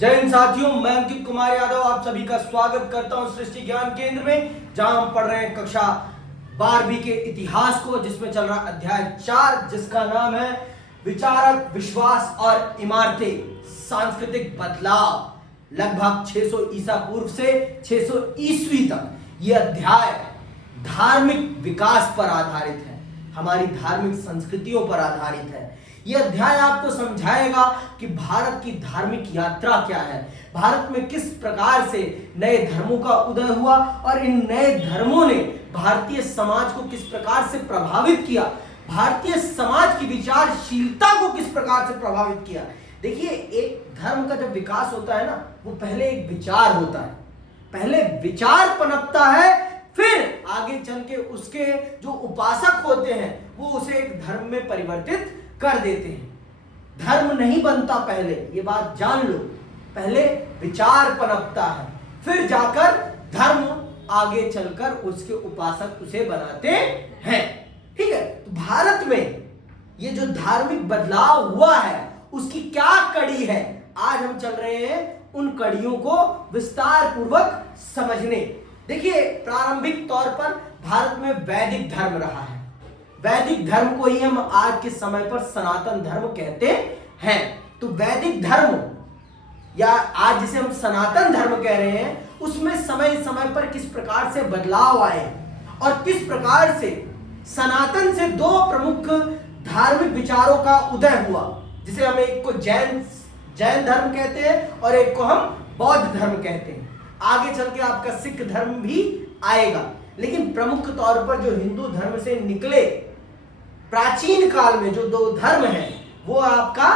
जय हिंद साथियों, मैं अंकित कुमार यादव आप सभी का स्वागत करता हूं सृष्टि ज्ञान केंद्र में, जहां हम पढ़ रहे हैं कक्षा 12वीं के इतिहास को, जिसमें चल रहा अध्याय 4 जिसका नाम है विचारक, विश्वास और इमारतें, सांस्कृतिक बदलाव। लगभग 600 ईसा पूर्व से 600 ईस्वी तक यह अध्याय धार्मिक विकास पर आधारित है, हमारी धार्मिक संस्कृतियों पर आधारित है। यह अध्याय आपको समझाएगा कि भारत की धार्मिक यात्रा क्या है, भारत में किस प्रकार से नए धर्मों का उदय हुआ और इन नए धर्मों ने भारतीय समाज को किस प्रकार से प्रभावित किया, भारतीय समाज की विचारशीलता को किस प्रकार से प्रभावित किया। देखिए, एक धर्म का जब विकास होता है ना, वो पहले एक विचार होता है, पहले विचार पनपता है, फिर आगे चल के उसके जो उपासक होते हैं वो उसे एक धर्म में परिवर्तित कर देते हैं। धर्म नहीं बनता पहले, ये बात जान लो, पहले विचार पनपता है, फिर जाकर धर्म आगे चलकर उसके उपासक उसे बनाते हैं। ठीक है, तो भारत में ये जो धार्मिक बदलाव हुआ है उसकी क्या कड़ी है, आज हम चल रहे हैं उन कड़ियों को विस्तार पूर्वक समझने। देखिए, प्रारंभिक तौर पर भारत में वैदिक धर्म रहा है, वैदिक धर्म को ही हम आज के समय पर सनातन धर्म कहते हैं। तो वैदिक धर्म या आज जिसे हम सनातन धर्म कह रहे हैं, उसमें समय समय पर किस प्रकार से बदलाव आए और किस प्रकार से सनातन से दो प्रमुख धार्मिक विचारों का उदय हुआ, जिसे हम एक को जैन धर्म कहते हैं और एक को हम बौद्ध धर्म कहते हैं। आगे चल के आपका सिख धर्म भी आएगा, लेकिन प्रमुख तौर पर जो हिंदू धर्म से निकले प्राचीन काल में जो दो धर्म हैं वो आपका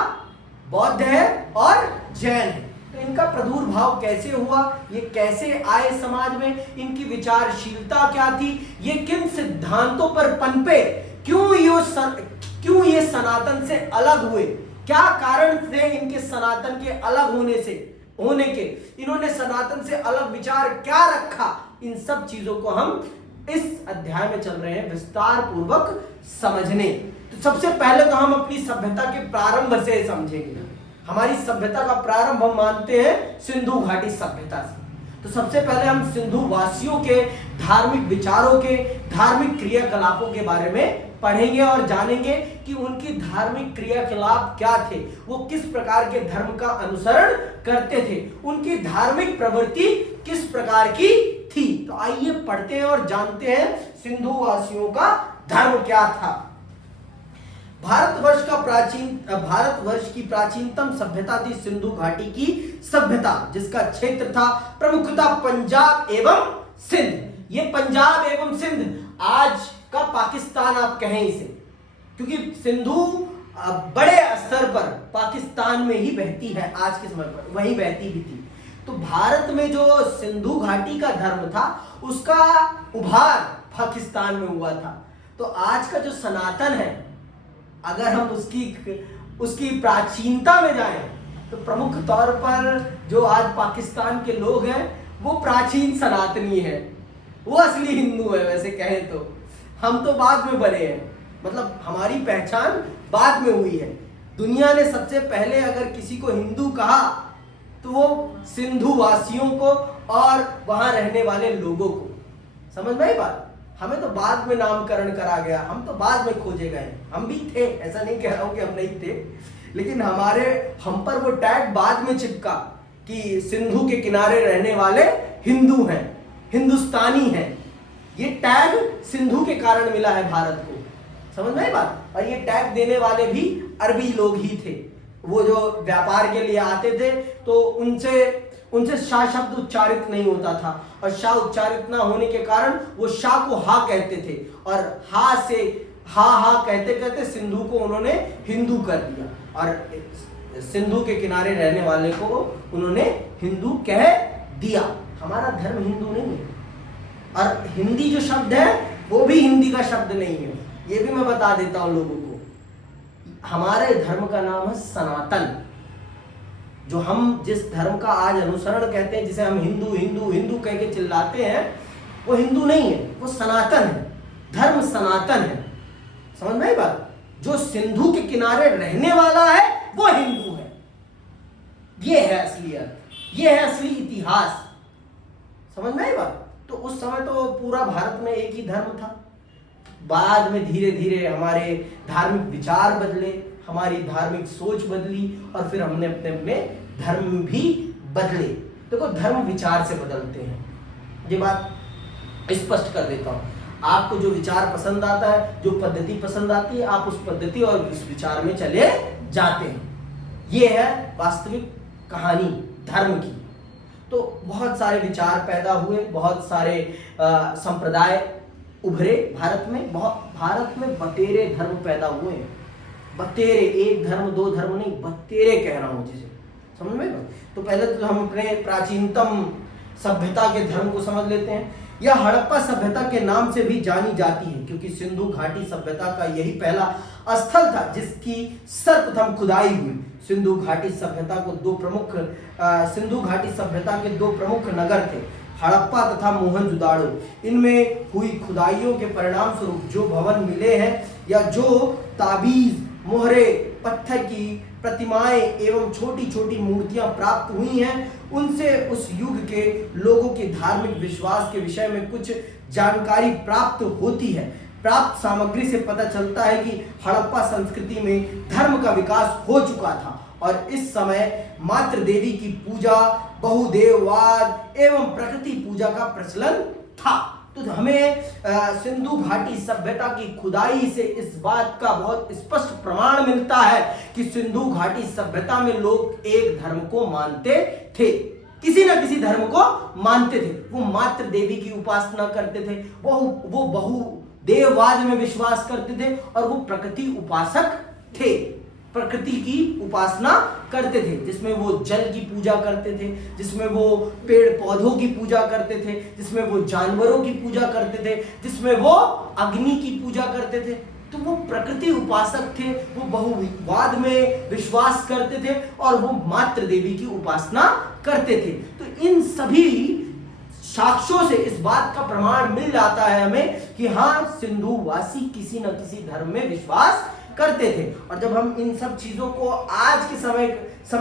बौद्ध है और जैन है। तो इनका प्रादुर्भाव कैसे हुआ, ये कैसे आए समाज में, इनकी विचारशीलता क्या थी, ये किन सिद्धांतों पर पनपे, क्यों ये सनातन से अलग हुए, क्या कारण थे इनके सनातन के अलग होने के, इन्होंने सनातन से अलग विचार क्या रखा, इन सब चीजों को हम इस अध्याय में चल रहे हैं विस्तार पूर्वक समझने। तो सबसे पहले तो हम अपनी सभ्यता के प्रारंभ से समझेंगे। हमारी सभ्यता का प्रारंभ हम मानते हैं सिंधु घाटी सभ्यता से। तो सबसे पहले हम सिंधु वासियों के धार्मिक विचारों के, धार्मिक क्रियाकलापों के बारे में पढ़ेंगे और जानेंगे कि उनकी धार्मिक क्रियाकलाप क्या थे, वो किस प्रकार के धर्म का अनुसरण करते थे, उनकी धार्मिक प्रवृत्ति किस प्रकार की थी। तो आइए पढ़ते हैं और जानते हैं सिंधु वासियों का धर्म क्या था। भारतवर्ष की प्राचीनतम सभ्यता थी सिंधु घाटी की सभ्यता, जिसका क्षेत्र था प्रमुखतः पंजाब एवं सिंध। ये पंजाब एवं सिंध आज का पाकिस्तान आप कहें इसे, क्योंकि सिंधु बड़े स्तर पर पाकिस्तान में ही बहती है, आज के समय पर वहीं बहती भी थी। तो भारत में जो सिंधु घाटी का धर्म था उसका उभार पाकिस्तान में हुआ था। तो आज का जो सनातन है, अगर हम उसकी प्राचीनता में जाएं तो प्रमुख तौर पर जो आज पाकिस्तान के लोग हैं वो प्राचीन सनातनी है, वो असली हिंदू है। वैसे कहें तो हम तो बाद में बने हैं, मतलब हमारी पहचान बाद में हुई है। दुनिया ने सबसे पहले अगर किसी को हिंदू कहा तो वो सिंधु वासियों को और वहां रहने वाले लोगों को, समझ में आई बात। हमें तो बाद में नामकरण करा गया, हम तो बाद में खोजे गए, हम भी थे, ऐसा नहीं कह रहा हूं कि हम नहीं थे, लेकिन हम पर वो टैग बाद में चिपका कि सिंधु के किनारे रहने वाले हिंदू हैं, हिंदुस्तानी हैं। ये टैग सिंधु के कारण मिला है भारत को, समझ में आई बात। और ये टैग देने वाले भी अरबी लोग ही थे, वो जो व्यापार के लिए आते थे तो उनसे शाह शब्द उच्चारित नहीं होता था, और शाह उच्चारित ना होने के कारण वो शाह को हा कहते थे, और हा से हा कहते कहते सिंधु को उन्होंने हिंदू कर दिया, और सिंधु के किनारे रहने वाले को उन्होंने हिंदू कह दिया। हमारा धर्म हिंदू नहीं है, और हिंदी जो शब्द है वो भी हिंदी का शब्द नहीं है, ये भी मैं बता देता हूं लोगों को। हमारे धर्म का नाम है सनातन। जो हम जिस धर्म का आज अनुसरण कहते हैं, जिसे हम हिंदू हिंदू हिंदू कह के चिल्लाते हैं, वो हिंदू नहीं है, वो सनातन है, धर्म सनातन है, समझ में आई बात। जो सिंधु के किनारे रहने वाला है वो हिंदू है, ये है असलियत। ये है असली इतिहास। समझ में आई बात? तो उस समय तो पूरा भारत में एक ही धर्म था। बाद में धीरे धीरे हमारे धार्मिक विचार बदले, हमारी धार्मिक सोच बदली और फिर हमने अपने अपने धर्म भी बदले। देखो धर्म विचार से बदलते हैं, ये बात स्पष्ट कर देता हूं। आपको जो विचार पसंद आता है, जो पद्धति पसंद आती है, आप उस पद्धति और उस विचार में चले जाते हैं। ये है वास्तविक कहानी धर्म की। तो बहुत सारे विचार पैदा हुए, बहुत सारे संप्रदाय उभरे भारत में। भारत में बतेरे धर्म पैदा हुए हैं। बतेरे, एक धर्म दो धर्म नहीं, बतेरे कह रहा हूं जिसे, समझ में? तो पहले तो हम अपने प्राचीनतम सभ्यता के धर्म को समझ लेते हैं। यह हड़प्पा सभ्यता के नाम से भी जानी जाती है क्योंकि सिंधु घाटी सभ्यता का यही पहला स्थल था जिसकी सर्वप्रथम खुदाई हुई। सिंधु घाटी सभ्यता के दो प्रमुख नगर थे, हड़प्पा तथा मोहनजोदाड़ो। इनमें हुई खुदाइयों के परिणाम स्वरूप जो भवन मिले हैं या जो ताबीज, मोहरे, पत्थर की प्रतिमाएं एवं छोटी छोटी मूर्तियां प्राप्त हुई हैं, उनसे उस युग के लोगों के धार्मिक विश्वास के विषय में कुछ जानकारी प्राप्त होती है। प्राप्त सामग्री से पता चलता है कि हड़प्पा संस्कृति में धर्म का विकास हो चुका था और इस समय मातृ देवी की पूजा, बहुदेववाद एवं प्रकृति पूजा का प्रचलन था। तो हमें सिंधु घाटी सभ्यता की खुदाई से इस बात का बहुत स्पष्ट प्रमाण मिलता है कि सिंधु घाटी सभ्यता में लोग एक धर्म को मानते थे, किसी न किसी धर्म को मानते थे। वो मातृ देवी की उपासना करते थे, वो बहुदेववाद में विश्वास करते थे और वो प्रकृति उपासक थे, प्रकृति की उपासना करते थे, जिसमें वो जल की पूजा करते थे, जिसमें वो पेड़ पौधों की पूजा करते थे, जिसमें वो जानवरों की पूजा करते थे, जिसमें वो अग्नि की पूजा करते थे। तो वो प्रकृति उपासक थे, वो बहुवाद में विश्वास करते थे और वो मातृ देवी की उपासना करते थे। तो इन सभी साक्ष्यों से इस बात का प्रमाण मिल जाता है हमें कि हाँ, सिंधु वासी किसी न किसी धर्म में विश्वास करते थे। और जब हम इन सब चीजों को आज के समय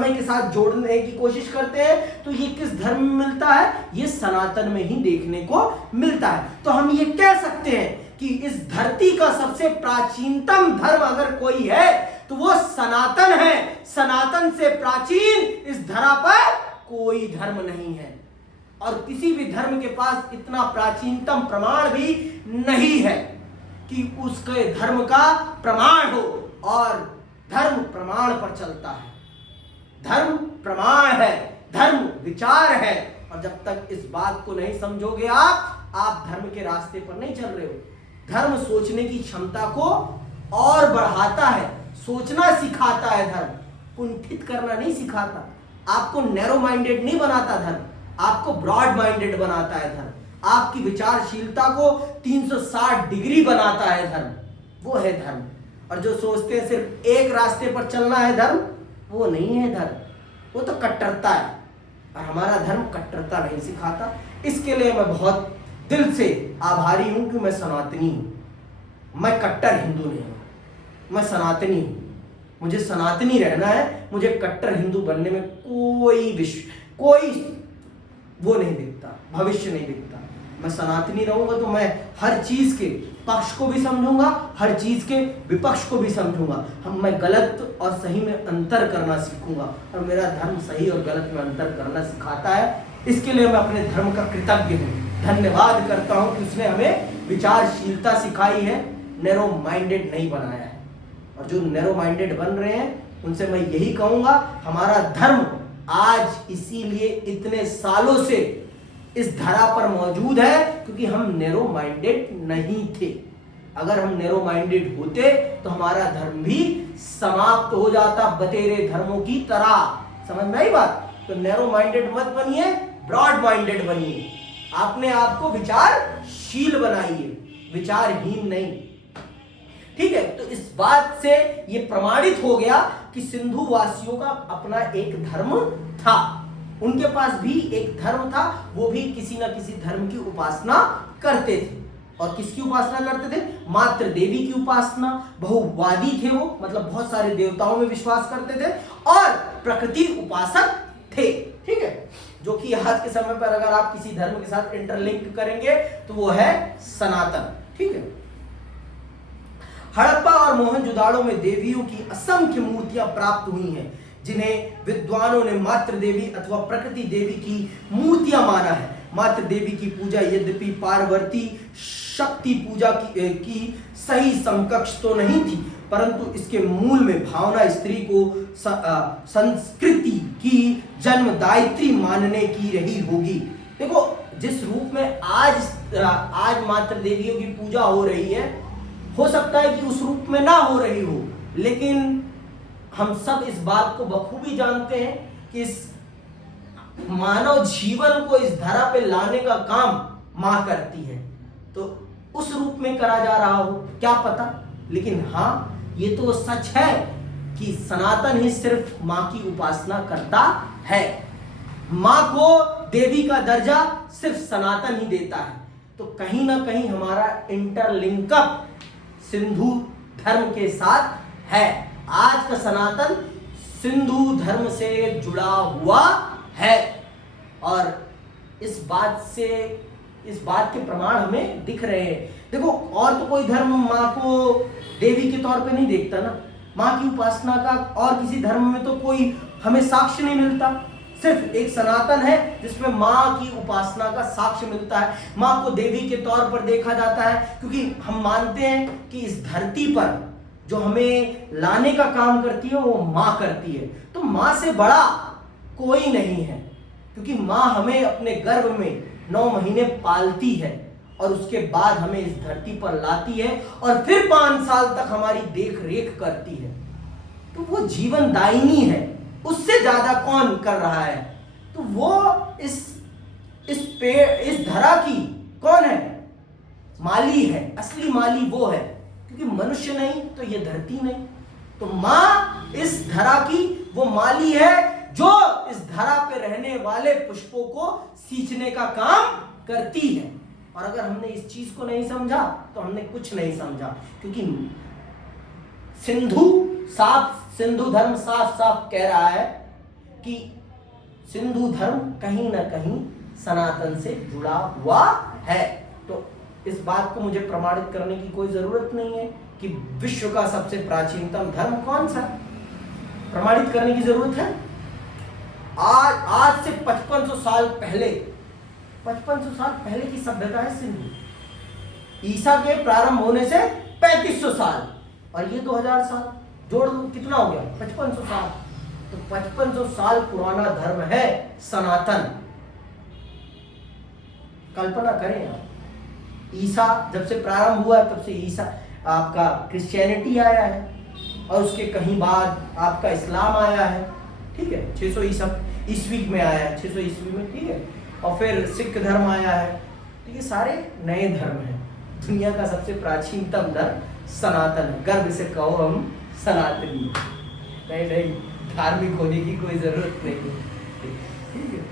के साथ जोड़ने की कोशिश करते हैं तो ये किस धर्म में मिलता है? ये सनातन में ही देखने को मिलता है। तो हम ये कह सकते हैं कि इस धरती का सबसे प्राचीनतम धर्म अगर कोई है तो वो सनातन है। सनातन से प्राचीन इस धरा पर कोई धर्म नहीं है और किसी भी धर्म के पास इतना प्राचीनतम प्रमाण भी नहीं है कि उसके धर्म का प्रमाण हो। और धर्म प्रमाण पर चलता है, धर्म प्रमाण है, धर्म विचार है। और जब तक इस बात को नहीं समझोगे आप धर्म के रास्ते पर नहीं चल रहे हो। धर्म सोचने की क्षमता को और बढ़ाता है, सोचना सिखाता है धर्म, कुंठित करना नहीं सिखाता। आपको नैरो माइंडेड नहीं बनाता धर्म, आपको ब्रॉड माइंडेड बनाता है धर्म। आपकी विचारशीलता को 360 डिग्री बनाता है धर्म, वो है धर्म। और जो सोचते हैं सिर्फ एक रास्ते पर चलना है धर्म, वो नहीं है धर्म, वो तो कट्टरता है। और हमारा धर्म कट्टरता नहीं सिखाता। इसके लिए मैं बहुत दिल से आभारी हूं कि मैं सनातनी हूं। मैं कट्टर हिंदू नहीं हूं, मैं सनातनी हूं। मुझे सनातनी रहना है, मुझे कट्टर हिंदू बनने में कोई वो नहीं दिखता, भविष्य नहीं दिखता। मैं सनातनी रहूंगा तो मैं हर चीज के पक्ष को भी समझूंगा, हर चीज के विपक्ष को भी समझूंगा। मैं गलत और सही में अंतर करना सीखूंगा और मेरा धर्म सही और गलत में अंतर करना सिखाता है। इसके लिए मैं अपने धर्म का कृतज्ञ हूँ, धन्यवाद करता हूँ कि उसने हमें विचारशीलता सिखाई है, नैरो माइंडेड नहीं बनाया है। और जो नैरो माइंडेड बन रहे हैं उनसे मैं यही कहूंगा, हमारा धर्म आज इसीलिए इतने सालों से इस धरा पर मौजूद है क्योंकि हम नैरो माइंडेड नहीं थे। अगर हम नैरो माइंडेड होते तो हमारा धर्म भी समाप्त हो जाता बतेरे धर्मों की तरह। समझ में आई बात? तो नैरो माइंडेड मत बनिए, ब्रॉड माइंडेड बनिए। आपने आपको विचारशील बनाइए, विचारहीन नहीं। ठीक है, तो इस बात से यह प्रमाणित हो गया कि सिंधु वासियों का अपना एक धर्म था, उनके पास भी एक धर्म था, वो भी किसी न किसी धर्म की उपासना करते थे। और किसकी उपासना करते थे? मातृ देवी की उपासना। बहुवादी थे वो, मतलब बहुत सारे देवताओं में विश्वास करते थे और प्रकृति उपासक थे, ठीक है, जो कि आज के समय पर अगर आप किसी धर्म के साथ इंटरलिंक करेंगे तो वो है सनातन, ठीक है। हड़प्पा और मोहनजोदाड़ो में देवियों की असंख्य मूर्तियां प्राप्त हुई हैं, जिन्हें विद्वानों ने मातृ देवी अथवा प्रकृति देवी की मूर्तियां माना है। मातृ देवी की पूजा यद्यपि पार्वती शक्ति पूजा की सही समकक्ष तो नहीं थी, परंतु इसके मूल में भावना स्त्री को संस्कृति की जन्मदायित्री मानने की रही होगी। देखो, जिस रूप में आज मातृ देवियों की पूजा हो रही है, हो सकता है कि उस रूप में ना हो रही हो, लेकिन हम सब इस बात को बखूबी जानते हैं कि इस मानव जीवन को इस धरा पे लाने का काम मां करती है। तो उस रूप में करा जा रहा हो, क्या पता, लेकिन हाँ, ये तो सच है कि सनातन ही सिर्फ मां की उपासना करता है। मां को देवी का दर्जा सिर्फ सनातन ही देता है। तो कहीं ना कहीं हमारा इंटरलिंकअप सिंधु धर्म के साथ है। आज का सनातन सिंधु धर्म से जुड़ा हुआ है, और इस बात के प्रमाण हमें दिख रहे हैं। देखो, और तो कोई धर्म मां को देवी के तौर पे नहीं देखता ना। मां की उपासना का और किसी धर्म में तो कोई हमें साक्ष्य नहीं मिलता। सिर्फ एक सनातन है जिसमें मां की उपासना का साक्ष्य मिलता है। मां को देवी के तौर पर देखा जाता है, क्योंकि हम मानते हैं कि इस धरती पर जो हमें लाने का काम करती है वो मां करती है। तो मां से बड़ा कोई नहीं है, क्योंकि मां हमें अपने गर्भ में 9 महीने पालती है और उसके बाद हमें इस धरती पर लाती है और फिर 5 साल तक हमारी देख रेख करती है। तो वो जीवन दायिनी है, उससे ज्यादा कौन कर रहा है? तो वो इस धरा की कौन है? माली है, असली माली वो है, क्योंकि मनुष्य नहीं तो ये धरती नहीं। तो मां इस धरा की वो माली है जो इस धरा पे रहने वाले पुष्पों को सींचने का काम करती है। और अगर हमने इस चीज को नहीं समझा तो हमने कुछ नहीं समझा, क्योंकि सिंधु धर्म साफ साफ कह रहा है कि सिंधु धर्म कहीं ना कहीं सनातन से जुड़ा हुआ है। तो इस बात को मुझे प्रमाणित करने की कोई जरूरत नहीं है कि विश्व का सबसे प्राचीनतम धर्म कौन सा, प्रमाणित करने की जरूरत है? आज से 5500 साल पहले की सभ्यता है सिंधु। ईसा के प्रारंभ होने से 3500 साल और ये 2000 साल जोड़ लो, कितना हो गया? 5500 साल। तो 5500 साल पुराना धर्म है सनातन। कल्पना करें आप, ईसा जब से प्रारंभ हुआ तब से ईसा आपका क्रिश्चियनिटी आया है और उसके कहीं बाद आपका इस्लाम आया है, ठीक है, 600 ईस्वी में आया है, 600 ईस्वी में, ठीक है, और फिर सिख धर्म आया है। तो ये सारे नए धर्म हैं। दुनिया का सबसे प्राचीनतम धर्म सनातन है। गर्व से कहो हम सनातनी। नहीं, धार्मिक होने की कोई जरूरत नहीं, ठीक है।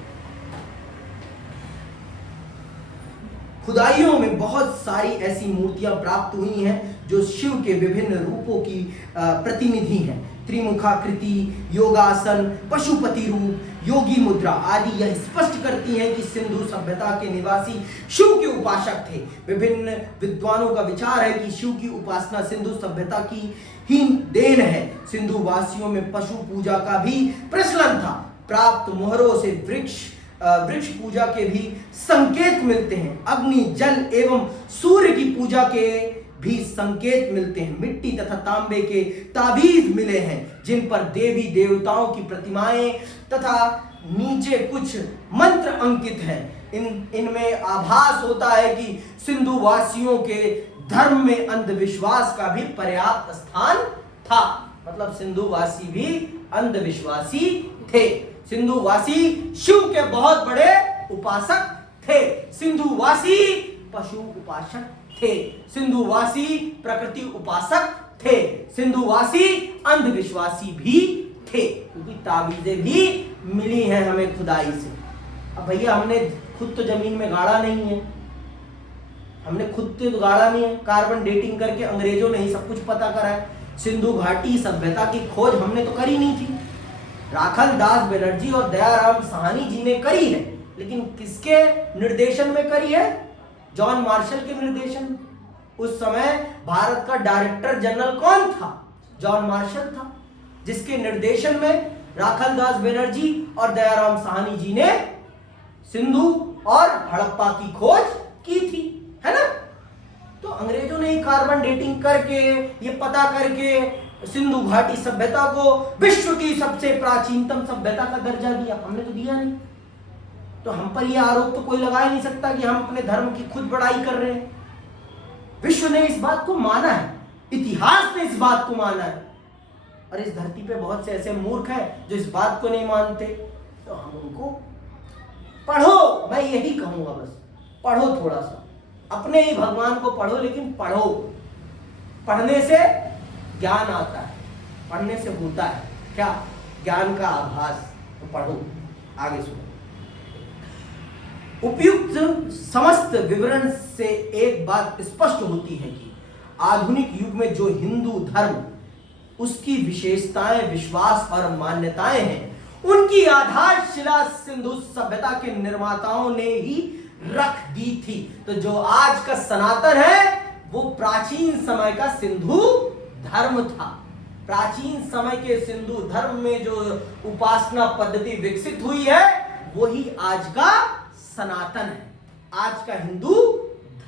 खुदाइयों में बहुत सारी ऐसी मूर्तियां प्राप्त हुई हैं जो शिव के विभिन्न रूपों की प्रतिनिधि हैं। त्रिमुखाकृति, योगासन, पशुपति रूप, योगी मुद्रा आदि यह स्पष्ट करती हैं कि सिंधु सभ्यता के निवासी शिव के उपासक थे। विभिन्न विद्वानों का विचार है कि शिव की उपासना सिंधु सभ्यता की ही देन है। सिंधु वासियों में पशु पूजा का भी प्रचलन था। प्राप्त मोहरों से वृक्ष पूजा के भी संकेत मिलते हैं। अग्नि, जल एवं सूर्य की पूजा के भी संकेत मिलते हैं। मिट्टी तथा तांबे के ताबीज मिले हैं जिन पर देवी देवताओं की प्रतिमाएं तथा नीचे कुछ मंत्र अंकित हैं। इनमें आभास होता है कि सिंधु वासियों के धर्म में अंधविश्वास का भी पर्याप्त स्थान था। मतलब सिंधुवासी भी अंधविश्वासी थे। सिंधुवासी शिव के बहुत बड़े उपासक थे। सिंधुवासी पशु उपासक थे। सिंधुवासी प्रकृति उपासक थे। सिंधुवासी अंधविश्वासी भी थे, क्योंकि ताबीजें भी मिली हैं हमें खुदाई से। अब भैया हमने खुद तो जमीन में गाड़ा नहीं है, हमने खुद तो गाड़ा नहीं है। कार्बन डेटिंग करके अंग्रेजों ने ही सब कुछ पता करा है। सिंधु घाटी सभ्यता की खोज हमने तो करी नहीं थी। राखल दास बनर्जी और दयाराम साहनी जी ने करी है, लेकिन किसके निर्देशन में करी है? जॉन मार्शल के निर्देशन में। उस समय भारत का डायरेक्टर जनरल कौन था? जॉन मार्शल था, जिसके निर्देशन में राखल दास बनर्जी और दयाराम साहनी जी ने सिंधु और हड़प्पा की खोज की थी, है ना? तो अंग्रेजों ने कार्बन डेटिंग करके, ये पता करके सिंधु घाटी सभ्यता को विश्व की सबसे प्राचीनतम सभ्यता का दर्जा दिया। हमने तो दिया नहीं। तो हम पर यह आरोप तो कोई लगा ही नहीं सकता कि हम अपने धर्म की खुद बड़ाई कर रहे हैं। विश्व ने इस बात को माना है, इतिहास ने इस बात को माना है, और इस धरती पे बहुत से ऐसे मूर्ख हैं जो इस बात को नहीं मानते। तो हम उनको पढ़ो, मैं यही कहूंगा, बस पढ़ो, थोड़ा सा अपने ही भगवान को पढ़ो, लेकिन पढ़ो। पढ़ने से ज्ञान आता है, पढ़ने से होता है क्या? ज्ञान का आभास। तो पढ़ो, आगे सुनो। उपयुक्त समस्त विवरण से एक बात स्पष्ट होती है कि आधुनिक युग में जो हिंदू धर्म, उसकी विशेषताएं, विश्वास और मान्यताएं हैं, उनकी आधारशिला सिंधु सभ्यता के निर्माताओं ने ही रख दी थी। तो जो आज का सनातन है वो प्राचीन समय का सिंधु धर्म था। प्राचीन समय के सिंधु धर्म में जो उपासना पद्धति विकसित हुई है वही आज का सनातन है, आज का हिंदू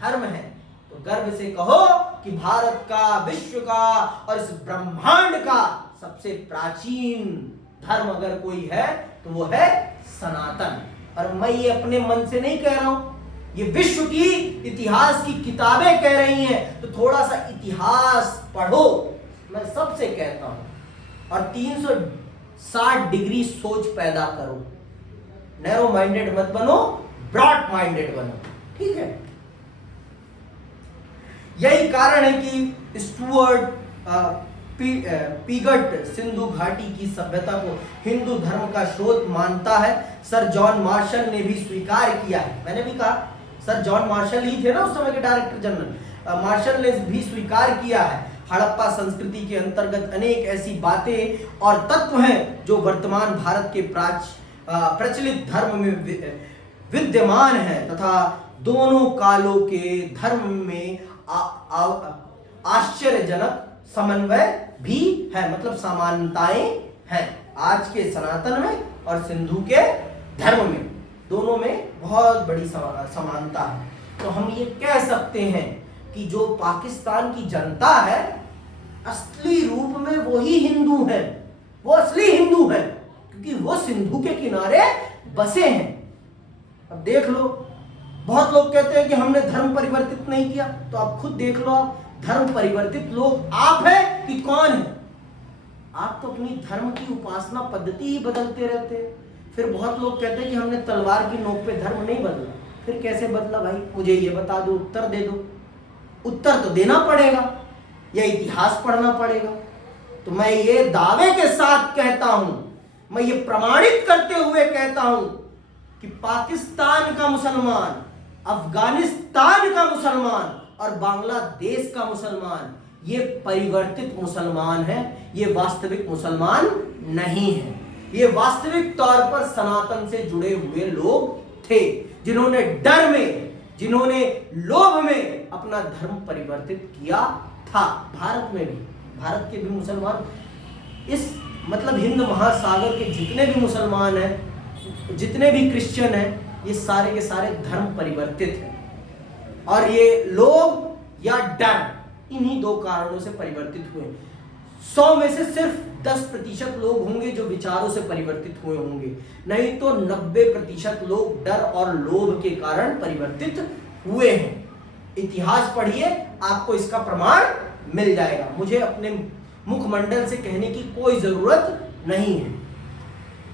धर्म है। तो गर्व से कहो कि भारत का, विश्व का और इस ब्रह्मांड का सबसे प्राचीन धर्म अगर कोई है तो वो है सनातन। और मैं ये अपने मन से नहीं कह रहा हूं, ये विश्व की इतिहास की किताबें कह रही हैं। तो थोड़ा सा इतिहास पढ़ो, मैं सबसे कहता हूं, और 360 डिग्री सोच पैदा करो। नैरो माइंडेड मत बनो, ब्रॉड माइंडेड बनो, ठीक है? यही कारण है कि स्टुअर्ट पीगट सिंधु घाटी की सभ्यता को हिंदू धर्म का स्रोत मानता है। सर जॉन मार्शल ने भी स्वीकार किया है। मैंने भी कहा सर जॉन मार्शल ही थे ना उस समय के डायरेक्टर जनरल। मार्शल ने भी स्वीकार किया है हड़प्पा संस्कृति के अंतर्गत अनेक ऐसी बातें और तत्व हैं जो वर्तमान भारत के प्रचलित धर्म में विद्यमान है तथा दोनों कालों के धर्म में आश्चर्यजनक समन्वय भी है, मतलब समानताएं हैं आज के सनातन में और सिंधु के धर्म में, दोनों में बहुत बड़ी समानता है। तो हम ये कह सकते हैं कि जो पाकिस्तान की जनता है असली रूप में वही हिंदू है, वो असली हिंदू है, क्योंकि वो सिंधु के किनारे बसे हैं। अब देख लो, बहुत लोग कहते हैं कि हमने धर्म परिवर्तित नहीं किया, तो आप खुद देख लो, आप धर्म परिवर्तित लोग आप हैं कि कौन है? आप तो अपनी धर्म की उपासना पद्धति ही बदलते रहते हैं। फिर बहुत लोग कहते हैं कि हमने तलवार की नोक पे धर्म नहीं बदला। फिर कैसे बदला भाई? मुझे ये बता दो, उत्तर दे दो। उत्तर तो देना पड़ेगा या इतिहास पढ़ना पड़ेगा। तो मैं ये दावे के साथ कहता हूं, मैं ये प्रमाणित करते हुए कहता हूं कि पाकिस्तान का मुसलमान, अफगानिस्तान का मुसलमान और बांग्लादेश का मुसलमान ये परिवर्तित मुसलमान है, ये वास्तविक मुसलमान नहीं है। ये वास्तविक तौर पर सनातन से जुड़े हुए लोग थे, जिन्होंने डर में, जिन्होंने लोभ में अपना धर्म परिवर्तित किया था। भारत में भी, भारत के भी मुसलमान, इस मतलब हिंद महासागर के जितने भी मुसलमान हैं, जितने भी क्रिश्चियन हैं, ये सारे के सारे धर्म परिवर्तित हैं। और ये लोभ या डर, इन्हीं दो कारणों से परिवर्तित हुए। 100 में से सिर्फ 10% लोग होंगे जो विचारों से परिवर्तित हुए होंगे, नहीं तो 90% लोग डर और लोभ के कारण परिवर्तित हुए हैं। इतिहास पढ़िए, आपको इसका प्रमाण मिल जाएगा। मुझे अपने मुखमंडल से कहने की कोई जरूरत नहीं है,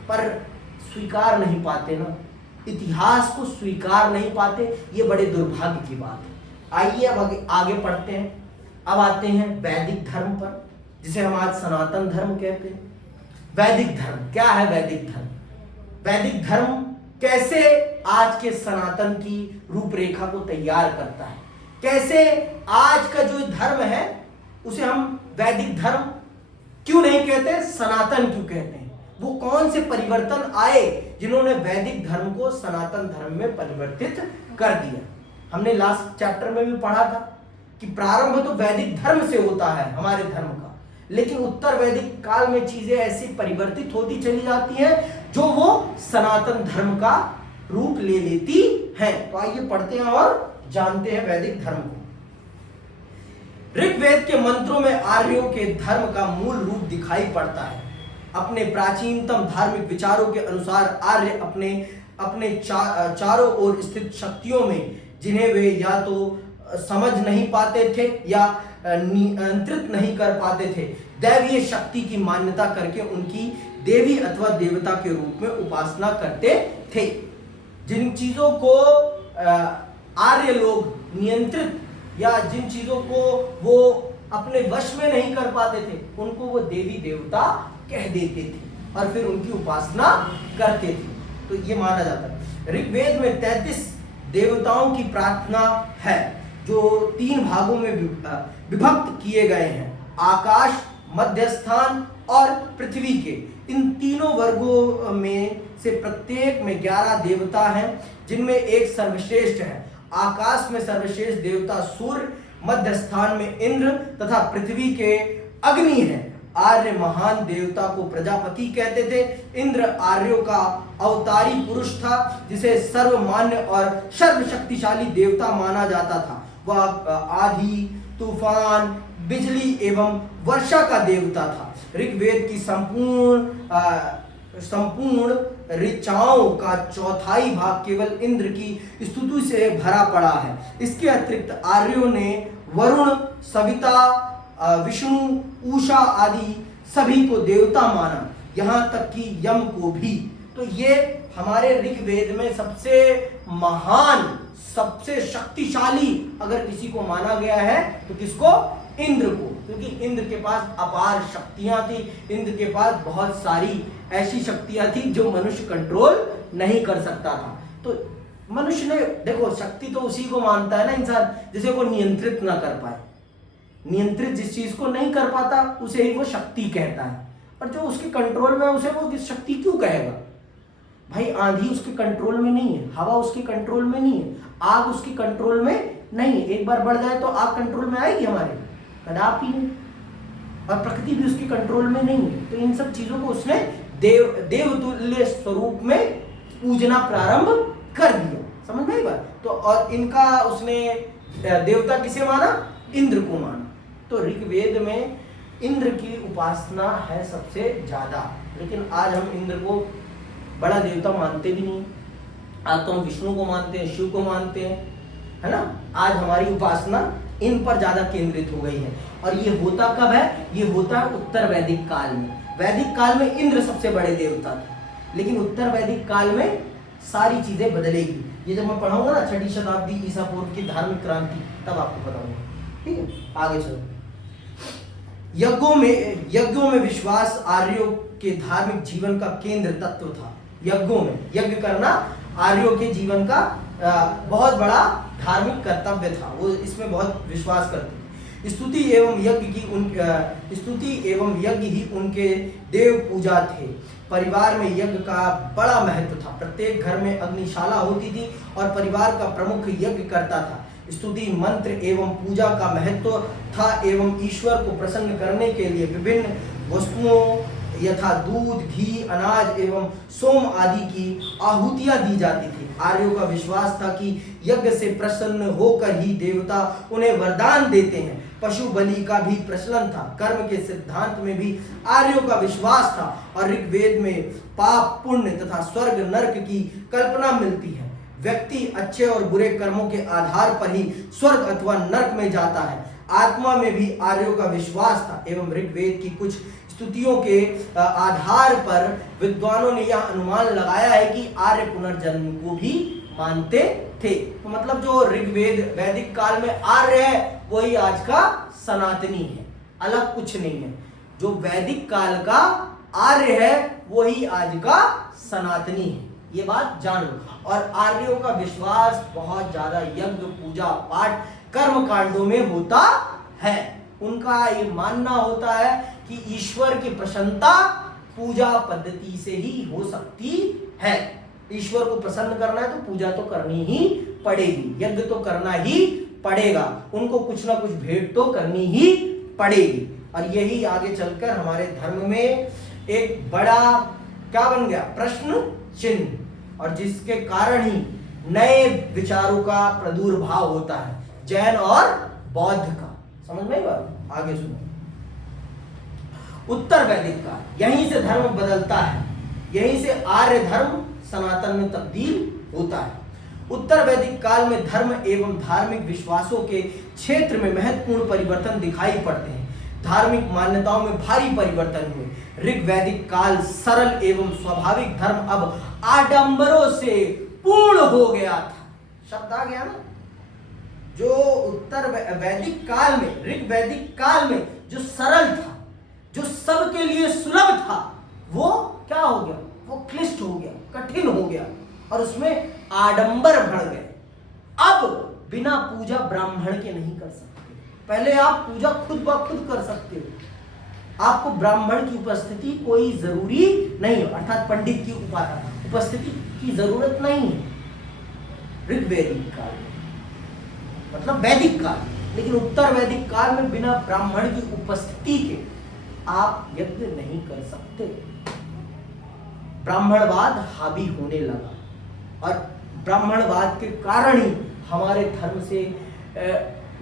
पर स्वीकार नहीं पाते ना, इतिहास को स्वीकार नहीं पाते, ये बड़े दुर्भाग्य की बात है। आइए अब आगे पढ़ते हैं। अब आते हैं वैदिक धर्म पर, जिसे हम आज सनातन धर्म कहते हैं। वैदिक धर्म क्या है? वैदिक धर्म, वैदिक धर्म कैसे आज के सनातन की रूपरेखा को तैयार करता है, कैसे आज का जो धर्म है उसे हम वैदिक धर्म क्यों नहीं कहते, सनातन क्यों कहते हैं? वो कौन से परिवर्तन आए जिन्होंने वैदिक धर्म को सनातन धर्म में परिवर्तित कर दिया। हमने लास्ट चैप्टर में भी पढ़ा था कि प्रारंभ तो वैदिक धर्म से होता है हमारे धर्म का, लेकिन उत्तर वैदिक काल में चीजें ऐसी परिवर्तित होती चली जाती हैं जो वो सनातन धर्म का रूप ले लेती हैं। तो आइए पढ़ते हैं और जानते हैं वैदिक धर्म को। ऋग्वेद के मंत्रों में आर्यों के धर्म का मूल रूप दिखाई पड़ता है। अपने प्राचीनतम धार्मिक विचारों के अनुसार आर्य अपने चारों ओर स्थित शक्तियों में, जिन्हें वे या तो समझ नहीं पाते थे या नियंत्रित नहीं कर पाते थे, दैवीय शक्ति की मान्यता करके उनकी देवी अथवा देवता के रूप में उपासना करते थे। जिन चीजों को आर्य लोग नियंत्रित या जिन चीजों को वो अपने वश में नहीं कर पाते थे, उनको वो देवी देवता कह देते थे और फिर उनकी उपासना करते थे। तो ये माना जाता है। ऋग्वेद में 33 देवताओं की प्रार्थना है जो 3 भागों में विभक्त किए गए हैं, आकाश, मध्य स्थान और पृथ्वी के। इन तीनों वर्गों में से प्रत्येक में 11 देवता हैं, जिनमें एक सर्वश्रेष्ठ है। आकाश में सर्वश्रेष्ठ देवता सूर्य, मध्य स्थान में इंद्र तथा पृथ्वी के अग्नि है। आर्य महान देवता को प्रजापति कहते थे। इंद्र आर्यों का अवतारी पुरुष था, जिसे सर्वमान्य और सर्वशक्तिशाली देवता माना जाता था। वह आंधी, तूफान, बिजली एवं वर्षा का देवता था। ऋग्वेद की संपूर्ण ऋचाओं का चौथाई भाग केवल इंद्र की स्तुति से भरा पड़ा है। इसके अतिरिक्त आर्यों ने वरुण, सविता, विष्णु, उषा आदि सभी को देवता माना, यहाँ तक कि यम को भी। तो ये हमारे ऋग्वेद में सबसे महान, सबसे शक्तिशाली अगर किसी को माना गया है तो किसको? इंद्र को, क्योंकि इंद्र के पास अपार शक्तियां थी। इंद्र के पास बहुत सारी ऐसी शक्तियां थी जो मनुष्य कंट्रोल नहीं कर सकता था। तो मनुष्य ने, देखो, शक्ति तो उसी को मानता है ना इंसान जिसे वो नियंत्रित ना कर पाए। नियंत्रित जिस चीज को नहीं कर पाता उसे ही वो शक्ति कहता है, और जो उसके कंट्रोल में है उसे वो शक्ति क्यों कहेगा? भाई, आंधी उसके कंट्रोल में नहीं है, हवा उसके कंट्रोल में नहीं है, आग उसके कंट्रोल में नहीं है। एक बार बढ़ जाए तो आग कंट्रोल में आएगी हमारे? कदापि नहीं। और प्रकृति भी उसके कंट्रोल में नहीं है। तो इन सब चीजों को उसने देवतुल्य स्वरूप में पूजना प्रारंभ कर दिया। समझ में आई बात? तो और इनका उसने देवता किसे माना? इंद्र को माना। तो ऋग्वेद में इंद्र की उपासना है सबसे ज्यादा, लेकिन आज हम इंद्र को बड़ा देवता मानते भी नहीं। आज तो हम विष्णु को मानते हैं, शिव को मानते हैं, है ना। आज हमारी उपासना इन पर ज्यादा केंद्रित हो गई है। और ये होता कब है? ये होता है उत्तर वैदिक काल में। वैदिक काल में इंद्र सबसे बड़े देवता थे, लेकिन उत्तर वैदिक काल में सारी चीजें बदलेगी। ये जब मैं पढ़ाऊंगा ना 6वीं शताब्दी ईसा पूर्व की धार्मिक क्रांति, तब आपको बताऊंगा। ठीक है, आगे चलो। यज्ञों में विश्वास आर्यों के धार्मिक जीवन का केंद्र तत्व था। यज्ञों में यज्ञ करना आर्यों के जीवन का बहुत बड़ा धार्मिक कर्तव्य था। वो इसमें बहुत विश्वास करते थे। स्तुति एवं यज्ञ ही उनके देव पूजा थे। परिवार में यज्ञ का बड़ा महत्व था। प्रत्येक घर में अग्निशाला होती थी और परिवार का प्रमुख यज्ञ करता था। स्तुति, मंत्र एवं पूजा का महत्व था एवं ईश्वर को प्रसन्न करने के लिए विभिन्न वस्तुओं यथा दूध, घी, अनाज एवं सोम आदि की आहुतियां दी जाती थी। आर्यों का विश्वास था कि यज्ञ से प्रसन्न होकर ही देवता उन्हें वरदान देते हैं। पशु बलि का भी प्रचलन था। कर्म के सिद्धांत में भी आर्यों का विश्वास था और ऋग्वेद में पाप, पुण्य तथा स्वर्ग नरक की कल्पना मिलती है। व्यक्ति अच्छे और बुरे कर्मों के आधार पर ही स्वर्ग अथवा नरक में जाता है। आत्मा में भी आर्यों का विश्वास था एवं ऋग्वेद की कुछ स्तुतियों के आधार पर विद्वानों ने यह अनुमान लगाया है कि आर्य पुनर्जन्म को भी मानते थे। तो मतलब जो ऋग्वेद वैदिक काल में आर्य है वही आज का सनातनी है, अलग कुछ नहीं है। जो वैदिक काल का आर्य है वही आज का सनातनी है, ये बात जान लो। और आर्यों का विश्वास बहुत ज्यादा यज्ञ, पूजा पाठ, कर्म कांडों में होता है। उनका ये मानना होता है कि ईश्वर की प्रसन्नता पूजा पद्धति से ही हो सकती है। ईश्वर को प्रसन्न करना है तो पूजा तो करनी ही पड़ेगी, यज्ञ तो करना ही पड़ेगा, उनको कुछ ना कुछ भेंट तो करनी ही पड़ेगी। और यही आगे चलकर हमारे धर्म में एक बड़ा क्या बन गया, प्रश्न चिन्ह, और जिसके कारण ही नए विचारों का प्रादुर्भाव होता है, जैन और बौद्ध का। समझ में आई बात? आगे सुनो। उत्तर वैदिक काल, यहीं से धर्म बदलता है, यहीं से आर्य धर्म सनातन में तब्दील होता है। उत्तर वैदिक काल में धर्म एवं धार्मिक विश्वासों के क्षेत्र में महत्वपूर्ण परिवर्तन दिखाई पड़ते हैं। धार्मिक मान्यताओं में भारी परिवर्तन हुए। ऋग वैदिक काल सरल एवं स्वाभाविक धर्म अब आडंबरों से पूर्ण हो गया था। शब्द आ गया ना? जो उत्तर वैदिक काल में, ऋग वैदिक काल में जो सरल था, जो सबके लिए सुलभ था, वो क्या हो गया? वो क्लिष्ट हो गया, कठिन हो गया, और उसमें आडंबर बढ़ गए। अब बिना पूजा ब्राह्मण के नहीं कर सकते। पहले आप पूजा खुद ब खुद कर सकते हो, आपको ब्राह्मण की उपस्थिति कोई जरूरी नहीं है, अर्थात पंडित की उपस्थिति की जरूरत नहीं है ऋग्वैदिक काल में, मतलब वैदिक काल। लेकिन उत्तर वैदिक काल में बिना ब्राह्मण की उपस्थिति के आप यज्ञ नहीं कर सकते। ब्राह्मणवाद हावी होने लगा, और ब्राह्मणवाद के कारण ही हमारे धर्म से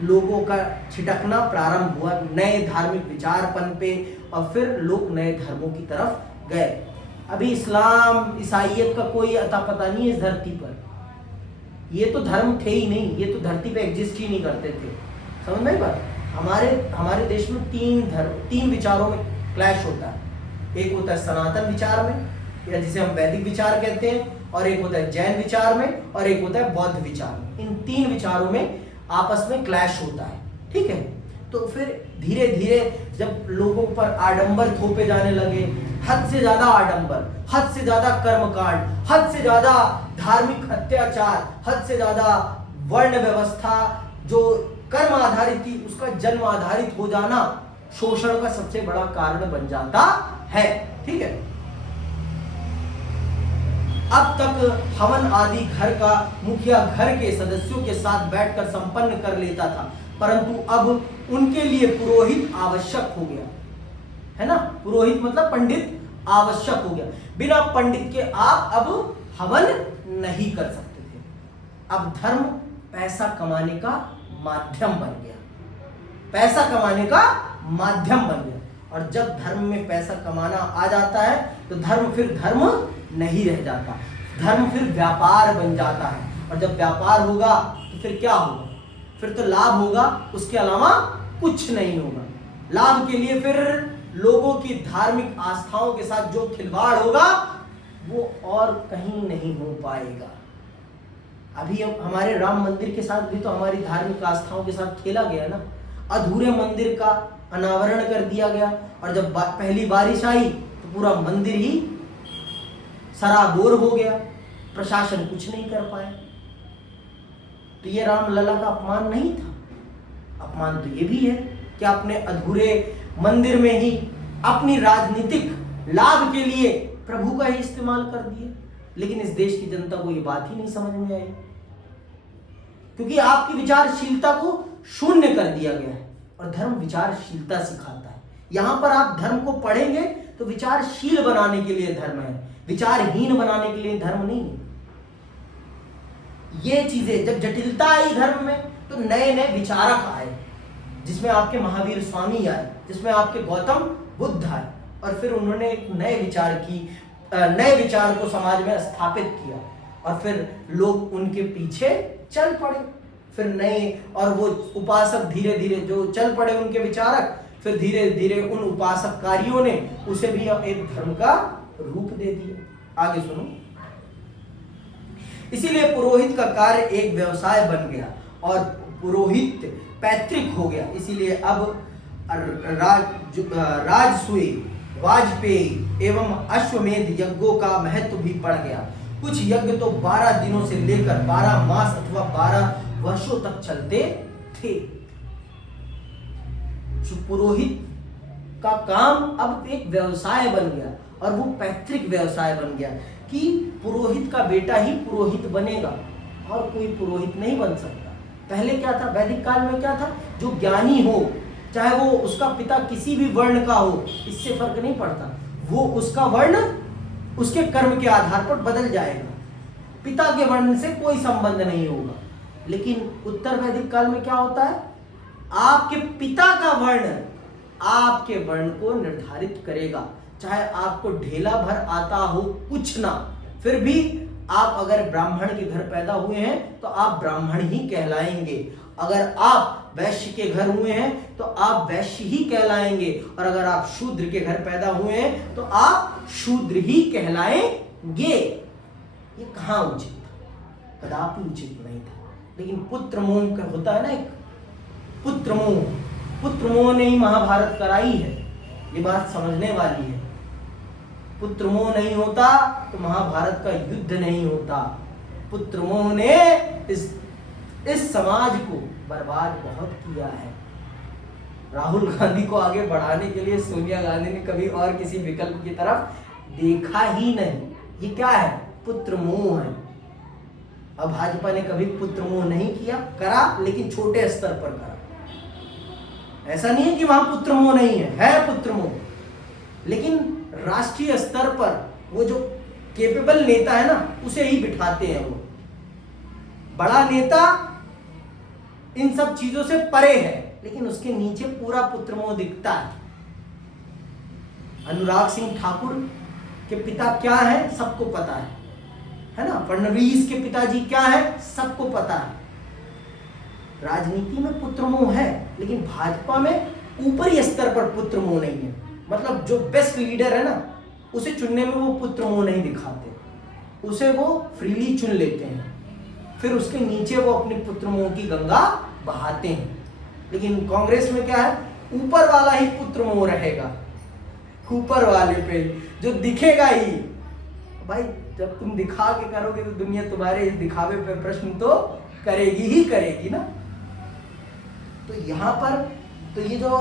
लोगों का छिटकना प्रारंभ हुआ, नए धार्मिक विचारपन पे, और फिर लोग नए धर्मों की तरफ गए। अभी इस्लाम ईसाइयत का कोई अता पता नहीं है इस धरती पर, ये तो धर्म थे ही नहीं, ये तो धरती पे एग्जिस्ट ही नहीं करते थे। समझ में आई बात? हमारे देश में तीन विचारों में क्लैश होता है। एक होता है सनातन विचार में, या जिसे हम वैदिक विचार कहते हैं, और एक होता है जैन विचार में, और एक होता है बौद्ध विचार में। इन तीन विचारों में आपस में क्लैश होता है, ठीक है? तो फिर धीरे धीरे जब लोगों पर आडंबर थोपे जाने लगे, हद से ज्यादा आडंबर, हद से ज्यादा कर्मकांड, हद से ज्यादा धार्मिक अत्याचार, हद से ज्यादा वर्ण व्यवस्था जो कर्म आधारित थी उसका जन्म आधारित हो जाना शोषण का सबसे बड़ा कारण बन जाता है, ठीक है? अब तक हवन आदि घर का मुखिया घर के सदस्यों के साथ बैठकर संपन्न कर लेता था, परंतु अब उनके लिए पुरोहित आवश्यक हो गया, है ना? पुरोहित मतलब पंडित आवश्यक हो गया। बिना पंडित के आप अब हवन नहीं कर सकते थे। अब धर्म पैसा कमाने का माध्यम बन गया, पैसा कमाने का माध्यम बन गया। और जब धर्म में पैसा कमाना आ जाता है तो धर्म फिर धर्म नहीं रह जाता, धर्म फिर व्यापार बन जाता है। और जब व्यापार होगा तो फिर क्या होगा? फिर तो लाभ होगा, उसके अलावा कुछ नहीं होगा। लाभ के लिए फिर लोगों की धार्मिक आस्थाओं के साथ जो खिलवाड़ होगा वो और कहीं नहीं हो पाएगा। अभी हमारे राम मंदिर के साथ भी तो हमारी धार्मिक आस्थाओं के साथ खेला गया ना। अधूरे मंदिर का अनावरण कर दिया गया, और जब पहली बारिश आई तो पूरा मंदिर ही सराबोर हो गया, प्रशासन कुछ नहीं कर पाया। तो ये राम लला का अपमान नहीं था? अपमान तो ये भी है कि आपने अधूरे मंदिर में ही अपनी राजनीतिक लाभ के लिए प्रभु का ही इस्तेमाल कर दिया। लेकिन इस देश की जनता को ये बात ही नहीं समझ में आई, क्योंकि आपकी विचारशीलता को शून्य कर दिया गया है। और धर्म विचारशीलता सिखाता है। यहां पर आप धर्म को पढ़ेंगे तो विचारशील बनाने के लिए धर्म है, विचारहीन बनाने के लिए धर्म नहीं है। ये चीजें जब जटिलता आई धर्म में तो नए नए विचारक आए, जिसमें आपके महावीर स्वामी आए, जिसमें आपके गौतम बुद्ध आए, और फिर उन्होंने एक नए विचार को समाज में स्थापित किया, और फिर लोग उनके पीछे चल पड़े। फिर नए और वो उपासक धीरे धीरे जो चल पड़े उनके विचारक, फिर धीरे धीरे उन उपासककारियों ने उसे भी एक धर्म का रूप दे दिया। आगे सुनो। इसीलिए पुरोहित का कार्य एक व्यवसाय बन गया और पुरोहित पैतृक हो गया। इसीलिए अब राजसूय, वाजपेयी एवं अश्वमेध यज्ञों का महत्व भी बढ़ गया। कुछ यज्ञ तो 12 दिनों से लेकर 12 मास अथवा 12 वर्षों तक चलते थे। पुरोहित का काम अब एक व्यवसाय बन गया, और वो पैतृक व्यवसाय बन गया कि पुरोहित का बेटा ही पुरोहित बनेगा और कोई पुरोहित नहीं बन सकता। पहले क्या था, वैदिक काल में क्या था, जो ज्ञानी हो, चाहे वो उसका पिता किसी भी वर्ण का हो, इससे फर्क नहीं पड़ता, वो उसका वर्ण उसके कर्म के आधार पर बदल जाएगा, पिता के वर्ण से कोई संबंध नहीं होगा। लेकिन उत्तर वैदिक काल में क्या होता है, आपके पिता का वर्ण आपके वर्ण को निर्धारित करेगा। चाहे आपको ढेला भर आता हो कुछ ना, फिर भी आप अगर ब्राह्मण के घर पैदा हुए हैं तो आप ब्राह्मण ही कहलाएंगे, अगर आप वैश्य के घर हुए हैं तो आप वैश्य ही कहलाएंगे, और अगर आप शूद्र के घर पैदा हुए हैं तो आप शूद्र ही कहलाएंगे। ये कहाँ उचित था, कदापि उचित नहीं था। लेकिन पुत्र मोह होता है ना, एक पुत्र मोह ने ही महाभारत कराई है, ये बात समझने वाली है। पुत्र मोह नहीं होता तो महाभारत का युद्ध नहीं होता। पुत्र मोह ने इस समाज को बर्बाद बहुत किया है। राहुल गांधी को आगे बढ़ाने के लिए सोनिया गांधी ने कभी और किसी विकल्प की तरफ देखा ही नहीं। ये क्या है, पुत्र मोह है। अब भाजपा ने कभी पुत्र मोह नहीं किया, करा लेकिन छोटे स्तर पर करा। ऐसा नहीं है कि वहां पुत्र मोह नहीं है पुत्र मोह, लेकिन राष्ट्रीय स्तर पर वो जो केपेबल नेता है ना, उसे ही बिठाते हैं। वो बड़ा नेता इन सब चीजों से परे है, लेकिन उसके नीचे पूरा पुत्र मोह दिखता है। अनुराग सिंह ठाकुर के पिता क्या है सबको पता है ना। फडणवीस के पिताजी क्या है सबको पता है। राजनीति में पुत्र मोह है, लेकिन भाजपा में ऊपरी स्तर पर पुत्र मोह नहीं है। मतलब जो बेस्ट लीडर है ना, उसे चुनने में वो पुत्र मोह नहीं दिखाते, उसे वो फ्रीली चुन लेते हैं, फिर उसके नीचे वो अपने पुत्र मोह की गंगा बहाते हैं। लेकिन कांग्रेस में क्या है, ऊपर वाला ही पुत्र मोह रहेगा, ऊपर वाले पे जो दिखेगा ही। भाई जब तुम दिखा के करोगे तो दुनिया तुम्हारे इस दिखावे पे प्रश्न तो करेगी ही करेगी ना। तो यहाँ पर तो ये जो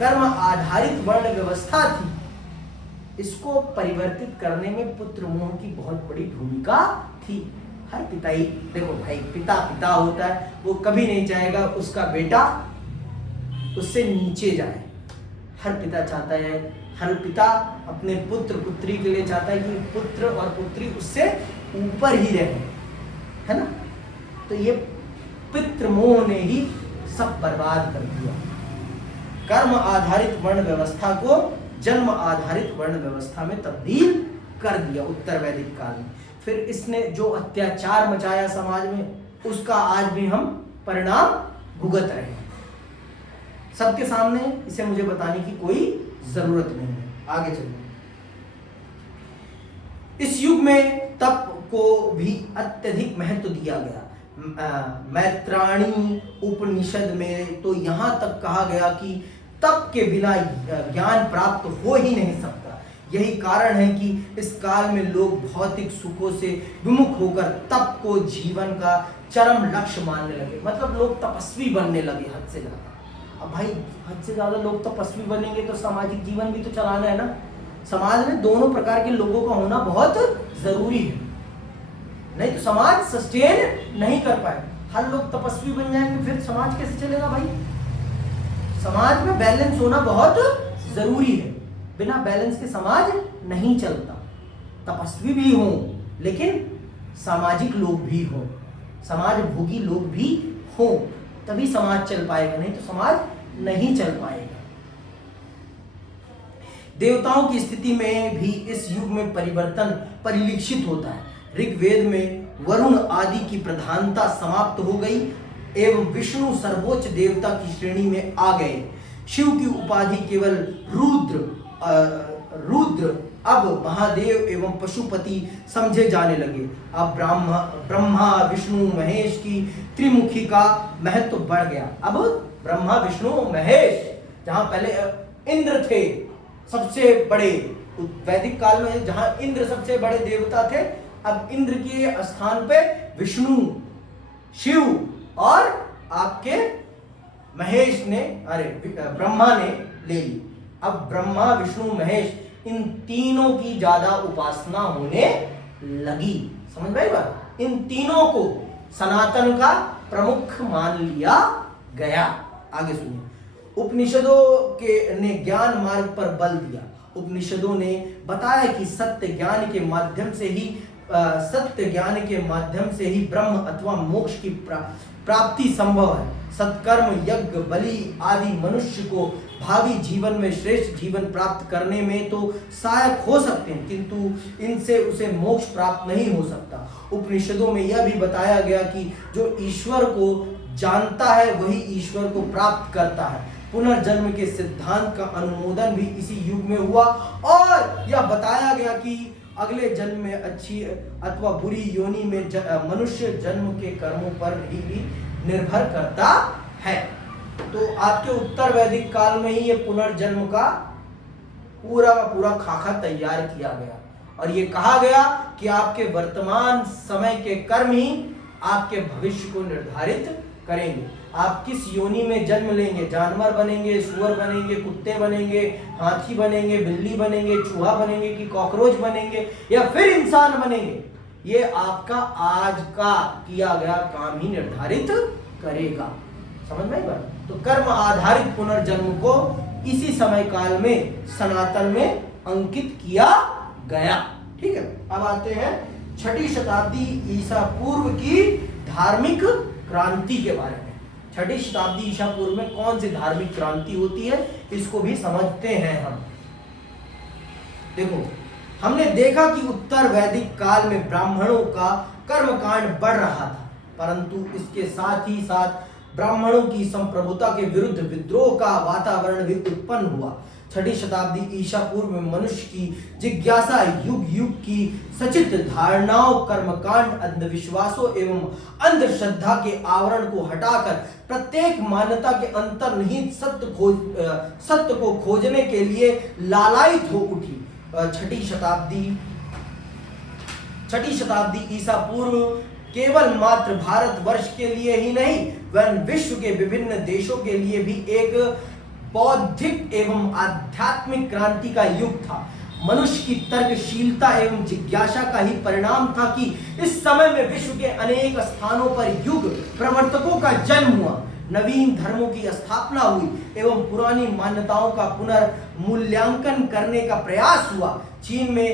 कर्म आधारित वर्ण व्यवस्था थी, इसको परिवर्तित करने में पुत्र मोह की बहुत बड़ी भूमिका थी। हर पिता ही, देखो भाई, पिता होता है, वो कभी नहीं चाहेगा उसका बेटा उससे नीचे जाए। हर पिता चाहता है, हर पिता अपने पुत्र पुत्री के लिए चाहता है कि पुत्र और पुत्री उससे ऊपर ही रहे, है ना। तो ये पितृ मोह ने ही सब बर्बाद कर दिया। कर्म आधारित वर्ण व्यवस्था को जन्म आधारित वर्ण व्यवस्था में तब्दील कर दिया उत्तर वैदिक काल में। फिर इसने जो अत्याचार मचाया समाज में, उसका आज भी हम परिणाम भुगत रहे हैं। सबके सामने इसे मुझे बताने की कोई जरूरत नहीं है। आगे चलिए। इस युग में तप को भी अत्यधिक महत्व दिया गया। मैत्राणी उपनिषद में तो यहाँ तक कहा गया कि तप के बिना ज्ञान प्राप्त हो ही नहीं सकता। यही कारण है कि इस काल में लोग भौतिक सुखों से विमुख होकर तप को जीवन का चरम लक्ष्य मानने लगे। मतलब लोग तपस्वी बनने लगे हद से ज्यादा। अब भाई हद से ज्यादा लोग तपस्वी बनेंगे तो सामाजिक जीवन भी तो चलाना है ना। समाज में दोनों प्रकार के लोगों का होना बहुत जरूरी है, नहीं तो समाज सस्टेन नहीं कर पाए। हर लोग तपस्वी बन जाएंगे फिर समाज कैसे चलेगा भाई। समाज में बैलेंस होना बहुत जरूरी है, बिना बैलेंस के समाज नहीं चलता। तपस्वी भी हों लेकिन सामाजिक लोग भी हों, समाज भोगी लोग भी हों, तभी समाज चल पाएगा, नहीं तो समाज नहीं चल पाएगा। देवताओं की स्थिति में भी इस युग में परिवर्तन परिलक्षित होता है। ऋग्वेद में वरुण आदि की प्रधानता समाप्त हो गई एवं विष्णु सर्वोच्च देवता की श्रेणी में आ गए। शिव की उपाधि केवल रुद्र अब महादेव एवं पशुपति समझे जाने लगे। अब ब्रह्मा विष्णु महेश की त्रिमुखी का महत्व बढ़ गया। अब ब्रह्मा विष्णु महेश, जहां पहले इंद्र थे सबसे बड़े, वैदिक काल में जहां इंद्र सबसे बड़े देवता थे, अब इंद्र के स्थान पे विष्णु शिव और आपके महेश ने, ब्रह्मा ने ले ली। अब ब्रह्मा विष्णु महेश इन तीनों की ज्यादा उपासना होने लगी। समझ में आई बात? इन तीनों को सनातन का प्रमुख मान लिया गया। आगे सुनिए, उपनिषदों के ने ज्ञान मार्ग पर बल दिया। उपनिषदों ने बताया कि सत्य ज्ञान के माध्यम से ही ब्रह्म अथवा मोक्ष की प्राप्ति संभव है। सत्कर्म, यज्ञ, बलि आदि मनुष्य को भावी जीवन में श्रेष्ठ जीवन प्राप्त करने में तो सहायक हो सकते हैं, किंतु इनसे उसे मोक्ष प्राप्त नहीं हो सकता। उपनिषदों में यह भी बताया गया कि जो ईश्वर को जानता है वही ईश्वर को प्राप्त करता है। पुनर्जन्म के सिद्धांत का अनुमोदन भी इसी युग में हुआ और यह बताया गया कि अगले जन्म में अच्छी अथवा बुरी योनि में मनुष्य जन्म के कर्मों पर ही निर्भर करता है। तो आपके उत्तर वैदिक काल में ही ये पुनर्जन्म का पूरा खाका तैयार किया गया और ये कहा गया कि आपके वर्तमान समय के कर्म ही आपके भविष्य को निर्धारित करेंगे। आप किस योनि में जन्म लेंगे, जानवर बनेंगे, सुअर बनेंगे, कुत्ते बनेंगे, हाथी बनेंगे, बिल्ली बनेंगे, चूहा बनेंगे कि कॉकरोच बनेंगे या फिर इंसान बनेंगे, ये आपका आज का किया गया काम ही निर्धारित करेगा। समझ में आई बात? तो कर्म आधारित पुनर्जन्म को इसी समय काल में सनातन में अंकित किया गया। ठीक है, अब आते हैं 6ठी शताब्दी ईसा पूर्व की धार्मिक क्रांति के बारे में। 6ठी शताब्दी ईसा पूर्व में कौन सी धार्मिक क्रांति होती है, इसको भी समझते हैं हम। देखो, हमने देखा कि उत्तर वैदिक काल में ब्राह्मणों का कर्मकांड बढ़ रहा था, परंतु इसके साथ ही साथ ब्राह्मणों की संप्रभुता के विरुद्ध विद्रोह का वातावरण भी उत्पन्न हुआ। 6ठी शताब्दी ईसा पूर्व में मनुष्य की जिज्ञासा युग युग की सचित धारणाओं, कर्मकांड, अंधविश्वासों एवं अंधश्रद्धा के आवरण को हटाकर प्रत्येक मान्यता के अंतर्निहित सत्य को खोजने के लिए लालायित हो उठी। 6ठी शताब्दी ईसा पूर्व केवल मात्र भारतवर्ष के लिए ही नहीं वरन विश्व के विभिन्न देशों के लिए भी एक बौद्धिक एवं आध्यात्मिक क्रांति का युग था। मनुष्य की तर्कशीलता एवं जिज्ञासा का ही परिणाम था कि इस समय में विश्व के अनेक स्थानों पर युग प्रवर्तकों का जन्म हुआ, नवीन धर्मों की स्थापना हुई एवं पुरानी मान्यताओं का पुनर्मूल्यांकन करने का प्रयास हुआ। चीन में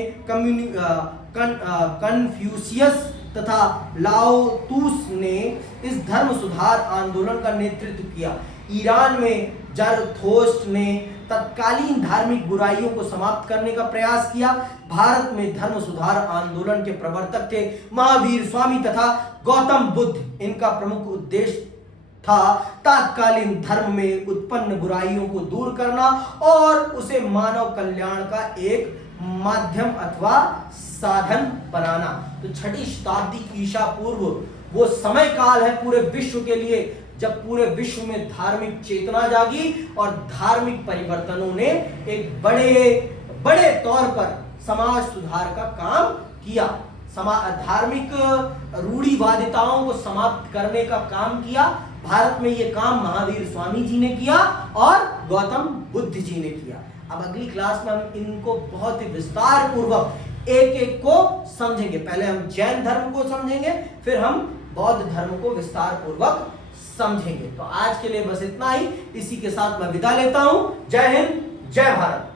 कन्फ्यूशियस तथा लाओ तूस ने इस धर्म सुधार आंदोलन का नेतृत्व किया। ईरान में जरथोस्ट ने तत्कालीन धार्मिक बुराइयों को समाप्त करने का प्रयास किया। भारत में धर्म सुधार आंदोलन के प्रवर्तक थे महावीर स्वामी तथा गौतम बुद्ध। इनका प्रमुख उद्देश्य था तत्कालीन धर्म में उत्पन्न बुराइयों को दूर करना और उसे मानव कल्याण का एक माध्यम अथवा साधन बनाना। तो 6ठी शताब्दी ईसा पूर्व वो समय काल है पूरे विश्व के लिए जब पूरे विश्व में धार्मिक चेतना जागी और धार्मिक परिवर्तनों ने एक बड़े तौर पर समाज सुधार का काम किया। धार्मिक रूढ़िवादिताओं को समाप्त करने का काम किया। भारत में ये काम महावीर स्वामी जी ने किया और गौतम बुद्ध जी ने किया। अब अगली क्लास में हम इनको बहुत ही विस्तार पूर्वक एक को समझेंगे। पहले हम जैन धर्म को समझेंगे, फिर हम बौद्ध धर्म को विस्तार पूर्वक समझेंगे। तो आज के लिए बस इतना ही। इसी के साथ मैं विदा लेता हूं। जय हिंद, जय भारत।